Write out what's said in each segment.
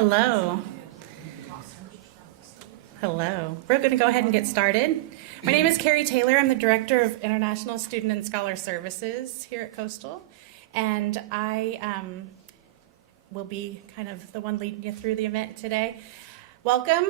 Hello. Hello. We're going to go ahead and get started. My name is Carrie Taylor. I'm the Director of International Student and Scholar Services here at Coastal. And I will be kind of the one leading you through the event today. Welcome.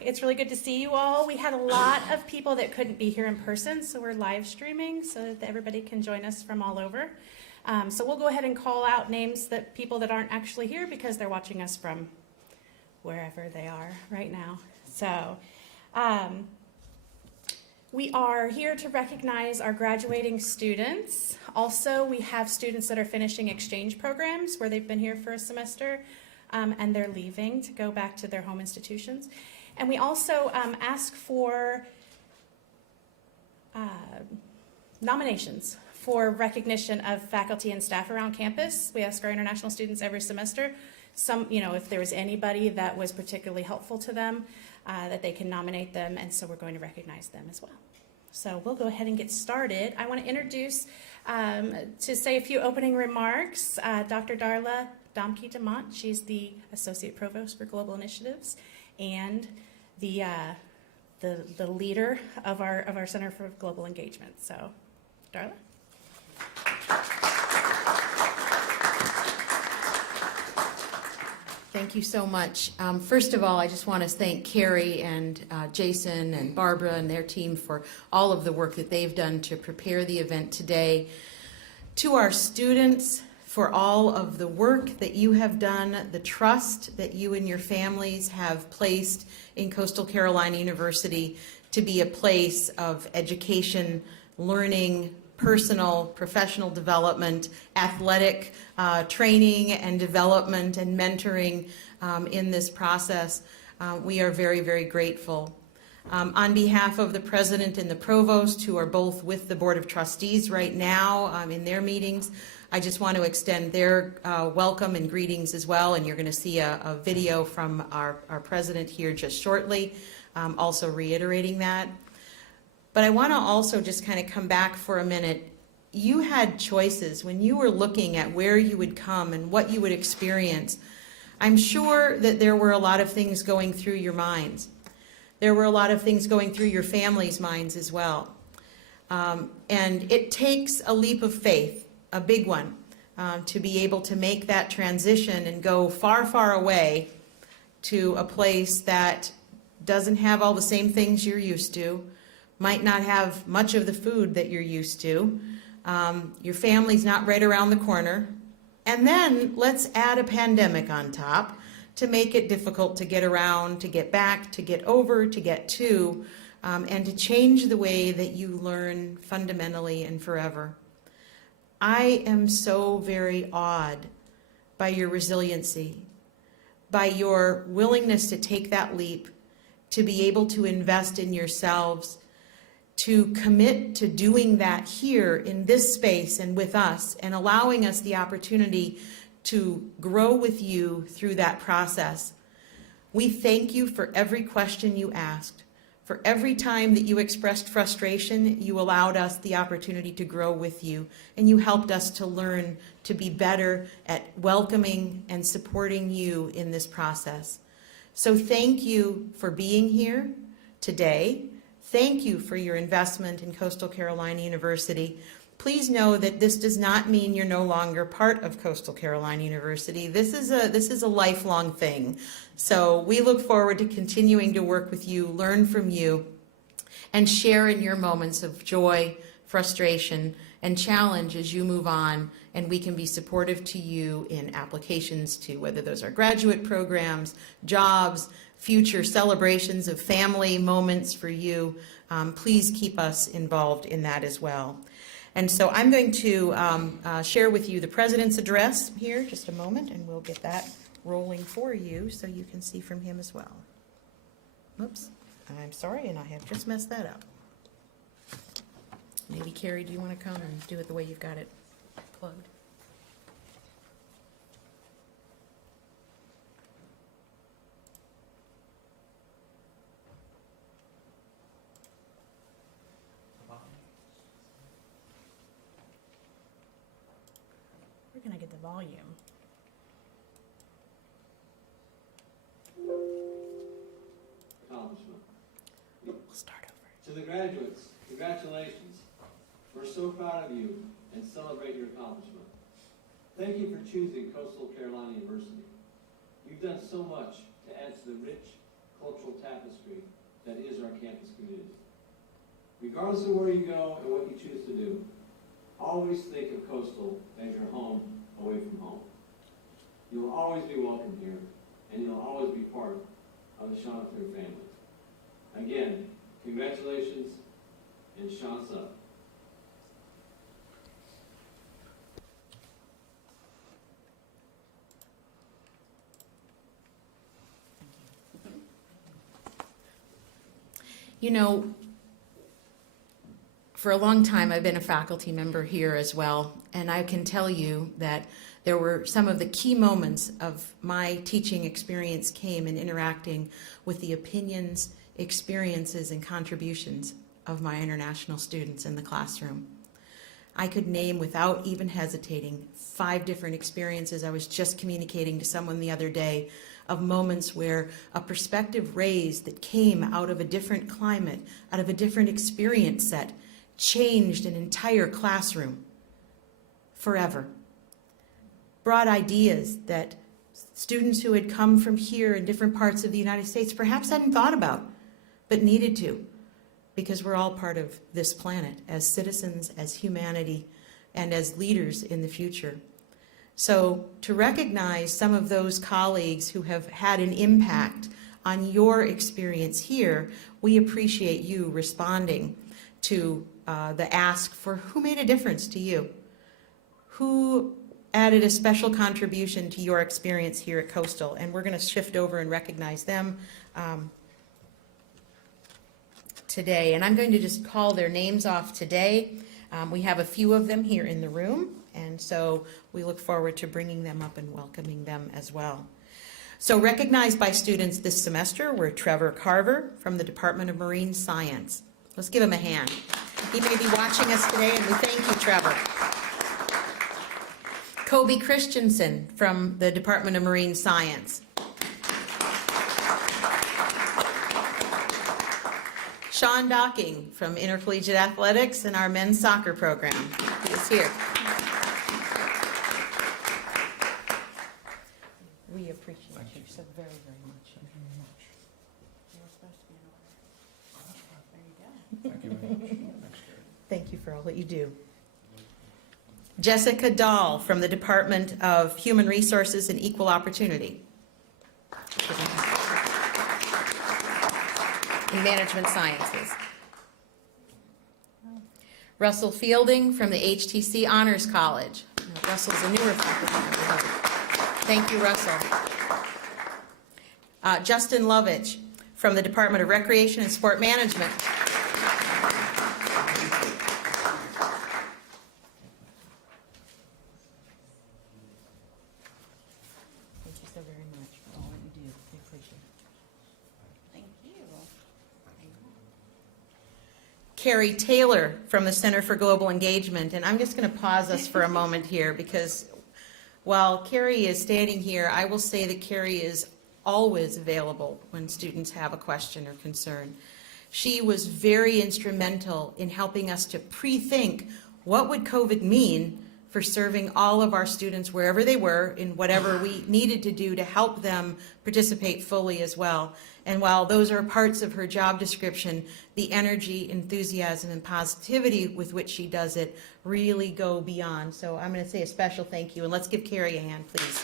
It's really good to see you all. We had a lot of people that couldn't be here in person, so we're live streaming so that everybody can join us from all over. So we'll go ahead and call out names that people that aren't actually here because they're watching us from wherever they are right now. So we are here to recognize our graduating students. Also, we have students that are finishing exchange programs where they've been here for a semester and they're leaving to go back to their home institutions. And we also ask for nominations for recognition of faculty and staff around campus. We ask our international students every semester, if there was anybody that was particularly helpful to them, that they can nominate them, and so we're going to recognize them as well. So we'll go ahead and get started. I want to introduce, to say a few opening remarks, Dr. Darla Domke-Demont. She's the Associate Provost for Global Initiatives and the leader of our Center for Global Engagement. So, Darla. Thank you so much. First of all, I just want to thank Carrie and Jason and Barbara and their team for all of the work that they've done to prepare the event today. To our students, for all of the work that you have done, the trust that you and your families have placed in Coastal Carolina University to be a place of education, learning, personal, professional development, athletic training and development and mentoring in this process. We are very, very grateful. On behalf of the president and the provost, who are both with the Board of Trustees right now in their meetings, I just want to extend their welcome and greetings as well. And you're going to see a video from our president here just shortly, also reiterating that. But I want to also just kind of come back for a minute. You had choices when you were looking at where you would come and what you would experience. I'm sure that there were a lot of things going through your minds. There were a lot of things going through your family's minds as well. And it takes a leap of faith, a big one, to be able to make that transition and go far, far away to a place that doesn't have all the same things you're used to, might not have much of the food that you're used to. Your family's not right around the corner. And then let's add a pandemic on top to make it difficult to get around, to get back, to get over, to get to, and to change the way that you learn fundamentally and forever. I am so very awed by your resiliency, by your willingness to take that leap, to be able to invest in yourselves, to commit to doing that here in this space and with us, and allowing us the opportunity to grow with you through that process. We thank you for every question you asked. For every time that you expressed frustration, you allowed us the opportunity to grow with you, and you helped us to learn to be better at welcoming and supporting you in this process. So thank you for being here today. Thank you for your investment in Coastal Carolina University. Please know that this does not mean you're no longer part of Coastal Carolina University. This is a lifelong thing. So we look forward to continuing to work with you, learn from you, and share in your moments of joy, frustration, and challenge as you move on, and we can be supportive to you in applications to whether those are graduate programs, jobs, future celebrations of family moments for you. Please keep us involved in that as well. And so I'm going to share with you the President's address here, just a moment, and we'll get that rolling for you so you can see from him as well. Oops, I'm sorry, and I have just messed that up. Maybe, Carrie, do you want to come and do it the way you've got it plugged? We're going to get the volume. To the graduates, congratulations. We're so proud of you and celebrate your accomplishment. Thank you for choosing Coastal Carolina University. You've done so much to add to the rich cultural tapestry that is our campus community. Regardless of where you go and what you choose to do, always think of Coastal as your home away from home. You'll always be welcome here, and you'll always be part of the Chanticleer family. Again, congratulations, and chance up. You know, for a long time I've been a faculty member here as well, and I can tell you that there were some of the key moments of my teaching experience came in interacting with the opinions, experiences, and contributions of my international students in the classroom. I could name without even hesitating 5 different experiences. I was just communicating to someone the other day of moments where a perspective raised that came out of a different climate, out of a different experience set, changed an entire classroom forever. Brought ideas that students who had come from here in different parts of the United States perhaps hadn't thought about, but needed to, because we're all part of this planet as citizens, as humanity, and as leaders in the future. So to recognize some of those colleagues who have had an impact on your experience here, we appreciate you responding to the ask for who made a difference to you, who added a special contribution to your experience here at Coastal, and we're going to shift over and recognize them today. And I'm going to just call their names off today. We have a few of them here in the room, and so we look forward to bringing them up and welcoming them as well. So recognized by students this semester were Trevor Carver from the Department of Marine Science. Let's give him a hand. He may be watching us today, and we thank you, Trevor. Kobe Christensen from the Department of Marine Science. Sean Docking from Intercollegiate Athletics and our men's soccer program. He is here. We appreciate you so very, very much. Thank you very much. You're supposed to be in order. There you go. Thank you very much. Thanks, Carrie. Thank you for all that you do. Jessica Dahl from the Department of Human Resources and Equal Opportunity. In Management Sciences. Russell Fielding from the HTC Honors College. Russell's a newer faculty member. Thank you, Russell. Justin Lovich from the Department of Recreation and Sport Management. Thank you so very much for all that you do. We appreciate it. Thank you. Carrie Taylor from the Center for Global Engagement. And I'm just going to pause us for a moment here because while Carrie is standing here, I will say that Carrie is always available when students have a question or concern. She was very instrumental in helping us to pre-think what would COVID mean for serving all of our students wherever they were in whatever we needed to do to help them participate fully as well. And while those are parts of her job description, the energy, enthusiasm, and positivity with which she does it really go beyond. So I'm going to say a special thank you, and let's give Carrie a hand, please.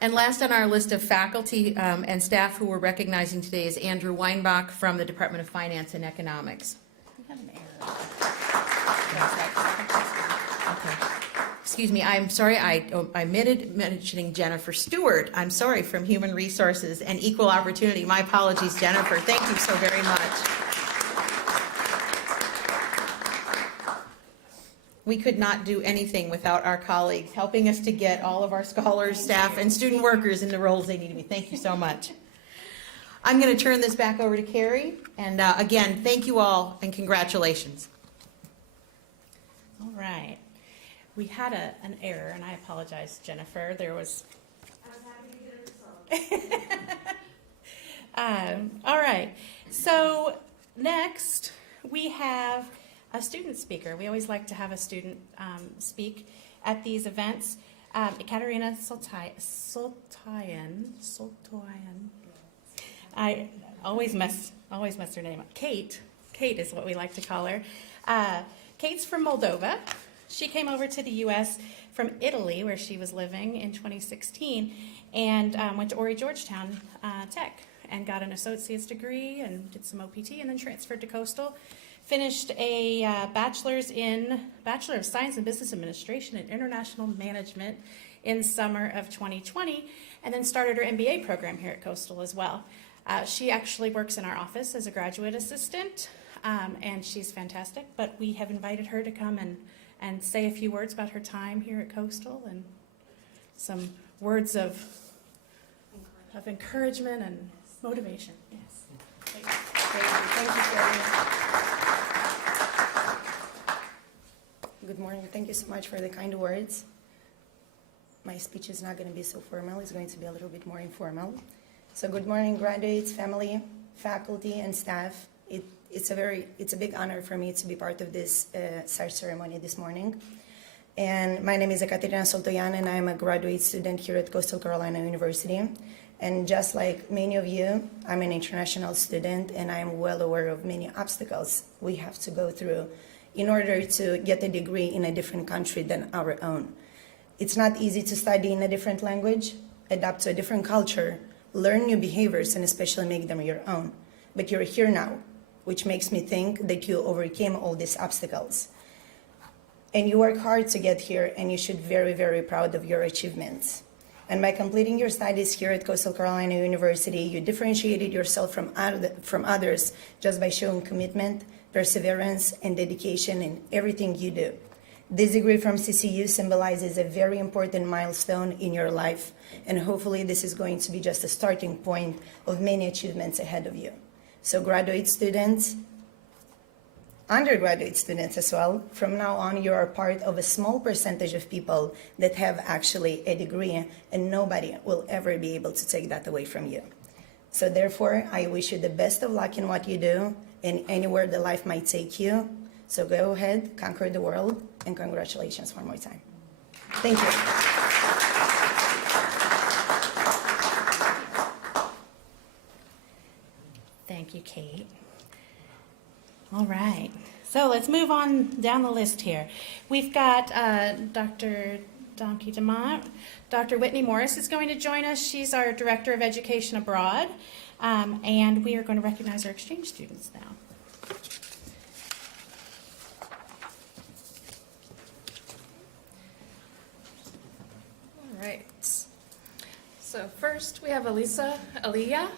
And last on our list of faculty and staff who we're recognizing today is Andrew Weinbach from the Department of Finance and Economics. We have an error. Okay. Excuse me, I'm sorry, I omitted mentioning Jennifer Stewart. I'm sorry, from Human Resources and Equal Opportunity. My apologies, Jennifer. Thank you so very much. We could not do anything without our colleagues helping us to get all of our scholars, staff, and student workers in the roles they need to be. Thank you so much. I'm going to turn this back over to Carrie. And again, thank you all and congratulations. All right. We had an error, and I apologize, Jennifer. There was. I was happy to get it All right. So next, we have a student speaker. We always like to have a student speak at these events. Akaterna Soltoyan. I always mess her name up. Kate is what we like to call her. Kate's from Moldova. She came over to the U.S. from Italy, where she was living in 2016, and went to Ori Georgetown Tech and got an associate's degree and did some OPT, and then transferred to Coastal. Finished a Bachelor of Science in Business Administration and International Management in summer of 2020, and then started her MBA program here at Coastal as well. She actually works in our office as a graduate assistant, and she's fantastic, but we have invited her to come and say a few words about her time here at Coastal and some words of encouragement and motivation. Yes. Thank you, Carrie. Good morning. Thank you so much for the kind words. My speech is not going to be so formal. It's going to be a little bit more informal. So good morning, graduates, family, faculty, and staff. It's a big honor for me to be part of this Sash ceremony this morning. And my name is Akaterna Soltoyan, and I'm a graduate student here at Coastal Carolina University. And just like many of you, I'm an international student, and I'm well aware of many obstacles we have to go through in order to get a degree in a different country than our own. It's not easy to study in a different language, adapt to a different culture, learn new behaviors, and especially make them your own. But you're here now, which makes me think that you overcame all these obstacles. And you work hard to get here, and you should be very, very proud of your achievements. And by completing your studies here at Coastal Carolina University, you differentiated yourself from others just by showing commitment, perseverance, and dedication in everything you do. This degree from CCU symbolizes a very important milestone in your life, and hopefully this is going to be just a starting point of many achievements ahead of you. So graduate students, undergraduate students as well, from now on you are part of a small percentage of people that have actually a degree, and nobody will ever be able to take that away from you. So therefore, I wish you the best of luck in what you do and anywhere that life might take you. So go ahead, conquer the world, and congratulations one more time. Thank you. Thank you, Kate. All right, so let's move on down the list here. We've got Dr. Donkey DeMont. Dr. Whitney Morris is going to join us. She's our Director of Education Abroad, and we are going to recognize our exchange students now. All right. So first we have Elisa Aliyah,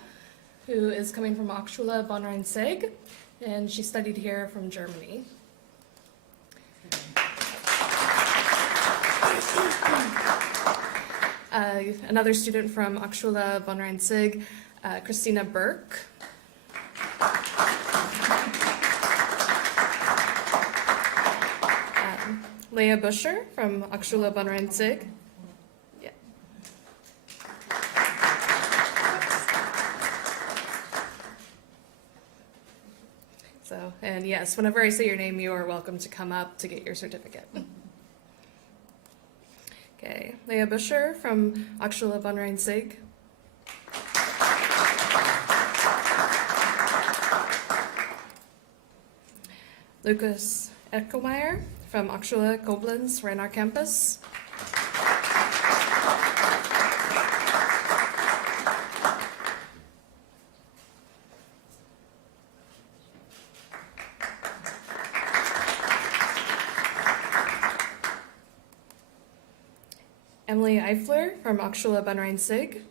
who is coming from Hochschule Bonn Rhein-Sieg, and she studied here from Germany. Another student from Hochschule Bonn Rhein-Sieg, Christina Burke. Leah Buscher from Hochschule Bonn Rhein-Sieg. Yeah. So, and yes, whenever I say your name, you are welcome to come up to get your certificate. Okay, Leah Buscher from Hochschule Bonn Rhein-Sieg. Lucas Eckelmeyer from Hochschule Koblenz Rhein Campus. Emily Eifler from Hochschule Bonn Rhein-Sieg.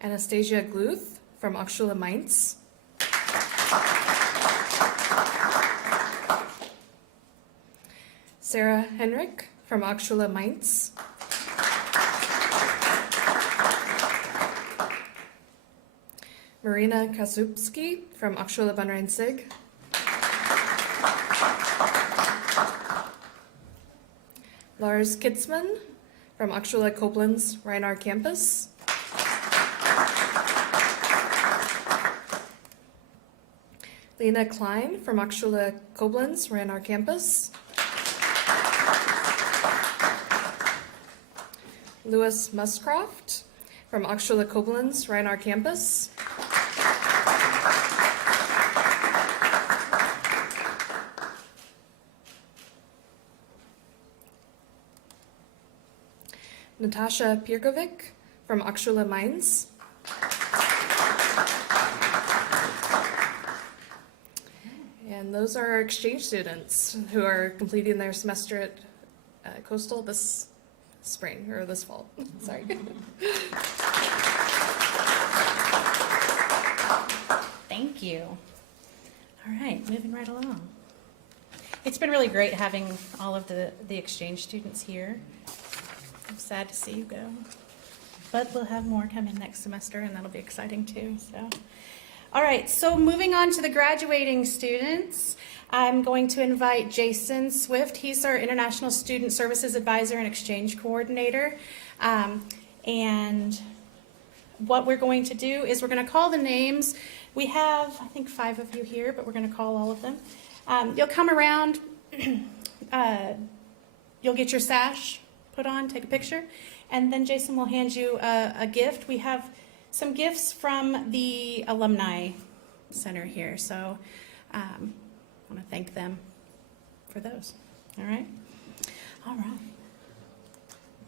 Anastasia Gluth from Hochschule Mainz. Sarah Henrich from Hochschule Mainz. Marina Kasupski from Hochschule Bonn Rhein-Sieg. Lars Kitzman from Akshula Koblenz Reinar campus. Lena Klein from Akshula Koblenz Reinar campus. Louis Muscroft from Akshula Koblenz Reinar campus. Natasha Pirkovic from Akshula Mainz. And those are our exchange students who are completing their semester at Coastal this spring, or this fall, sorry. Thank you. All right, moving right along. It's been really great having all of the exchange students here. I'm sad to see you go. But we'll have more come in next semester, and that'll be exciting too. So, all right, so moving on to the graduating students, I'm going to invite Jason Swift. He's our International Student Services Advisor and Exchange Coordinator. And what we're going to do is we're going to call the names. We have, I think, 5 of you here, but we're going to call all of them. You'll come around, you'll get your sash put on, take a picture, and then Jason will hand you a gift. We have some gifts from the Alumni Center here, so I want to thank them for those. All right? All right.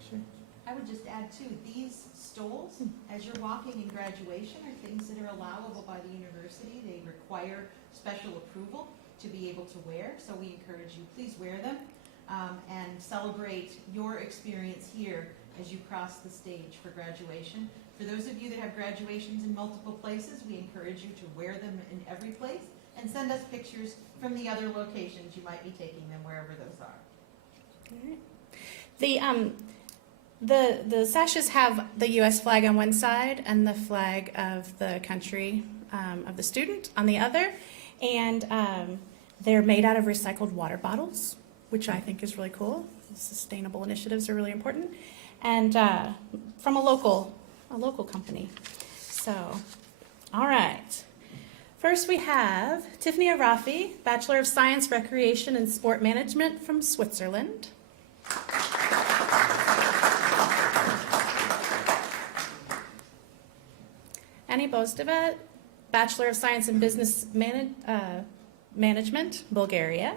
Sure. I would just add too, these stoles, as you're walking in graduation, are things that are allowable by the university. They require special approval to be able to wear, so we encourage you, please wear them and celebrate your experience here as you cross the stage for graduation. For those of you that have graduations in multiple places, we encourage you to wear them in every place and send us pictures from the other locations you might be taking them, wherever those are. All right. The sashes have the U.S. flag on one side and the flag of the country of the student on the other, and they're made out of recycled water bottles, which I think is really cool. Sustainable initiatives are really important, and from a local company. So, all right. First we have Tiffany Arafi, Bachelor of Science, Recreation and Sport Management from Switzerland. Annie Bozdevet, Bachelor of Science in Business Management, Bulgaria.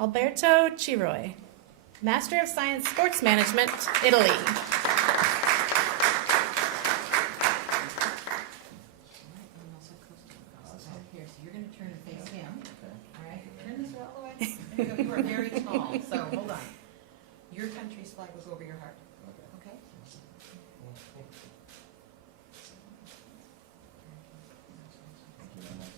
Alberto Chiroy, Master of Science Sports Management, Italy. Here, so you're going to turn and face him. All right, turn this all the way. There you go. You are very tall, so hold on. Your country's flag will go over your heart. Okay? Thank you very much.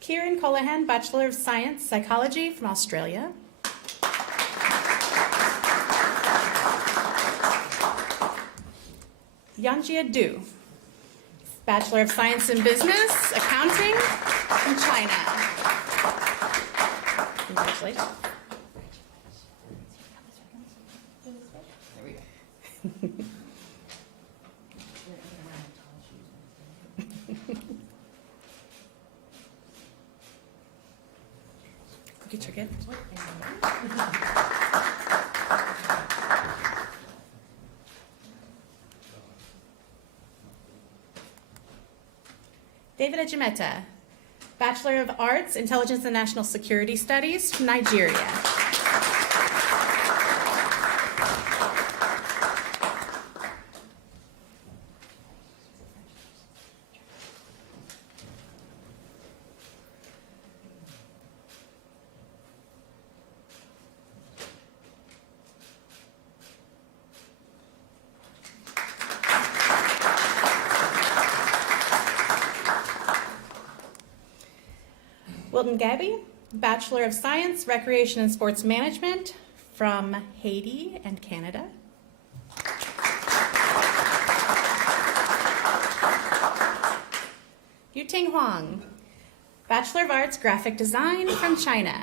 Kieran Colohan, Bachelor of Science, Psychology from Australia. Yanjia Du, Bachelor of Science in Business, Accounting from China. Congratulations. There we go. Get your gift. David Ejimeta, Bachelor of Arts, Intelligence and National Security Studies from Nigeria. Wilton Gabby, Bachelor of Science, Recreation and Sports Management from Haiti and Canada. Yuting Huang, Bachelor of Arts, Graphic Design from China.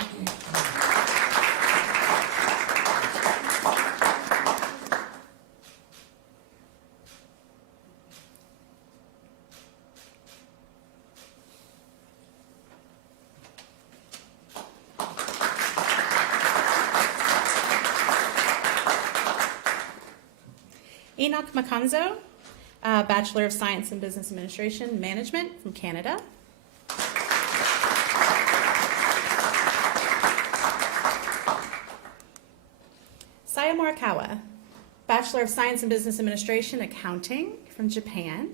Enoch Makanzo, Bachelor of Science in Business Administration Management from Canada. Saya Morikawa, Bachelor of Science in Business Administration Accounting from Japan.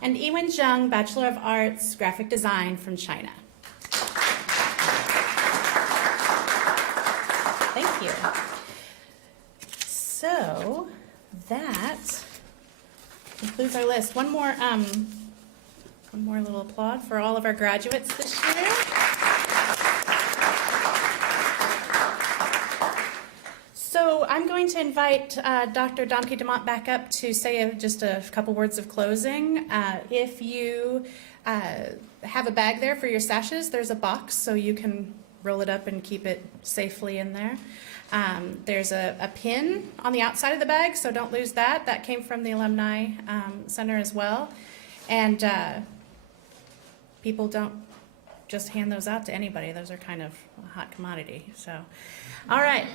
And Yiwen Zheng, Bachelor of Arts, Graphic Design from China. Thank you. So that concludes our list. One more little applaud for all of our graduates this year. So I'm going to invite Dr. Domke DeMont back up to say just a couple words of closing. If you have a bag there for your sashes, there's a box so you can roll it up and keep it safely in there. There's a pin on the outside of the bag, so don't lose that. That came from the Alumni Center as well. And people don't just hand those out to anybody. Those are kind of a hot commodity. So, all right.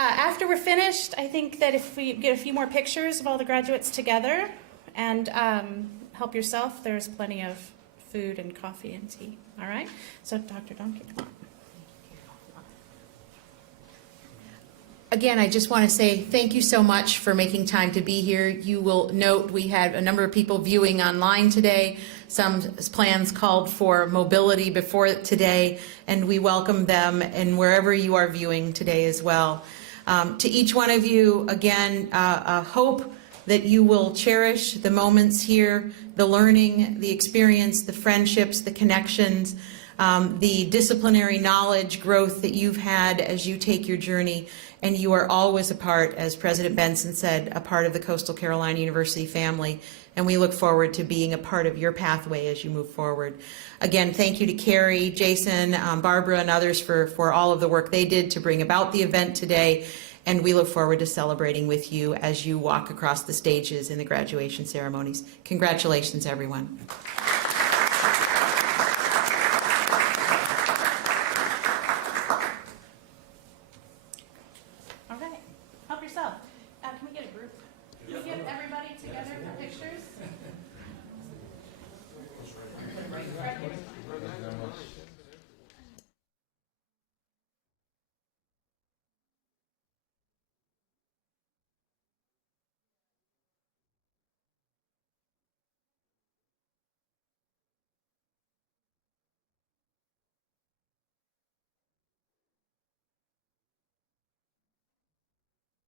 After we're finished, I think that if we get a few more pictures of all the graduates together and help yourself, there's plenty of food and coffee and tea. All right? So, Dr. Domke, come on. Again, I just want to say thank you so much for making time to be here. You will note we had a number of people viewing online today. Some plans called for mobility before today, and we welcome them and wherever you are viewing today as well. To each one of you, again, I hope that you will cherish the moments here, the learning, the experience, the friendships, the connections, the disciplinary knowledge growth that you've had as you take your journey. And you are always a part, as President Benson said, a part of the Coastal Carolina University family. And we look forward to being a part of your pathway as you move forward. Again, thank you to Carrie, Jason, Barbara, and others for all of the work they did to bring about the event today. And we look forward to celebrating with you as you walk across the stages in the graduation ceremonies. Congratulations, everyone.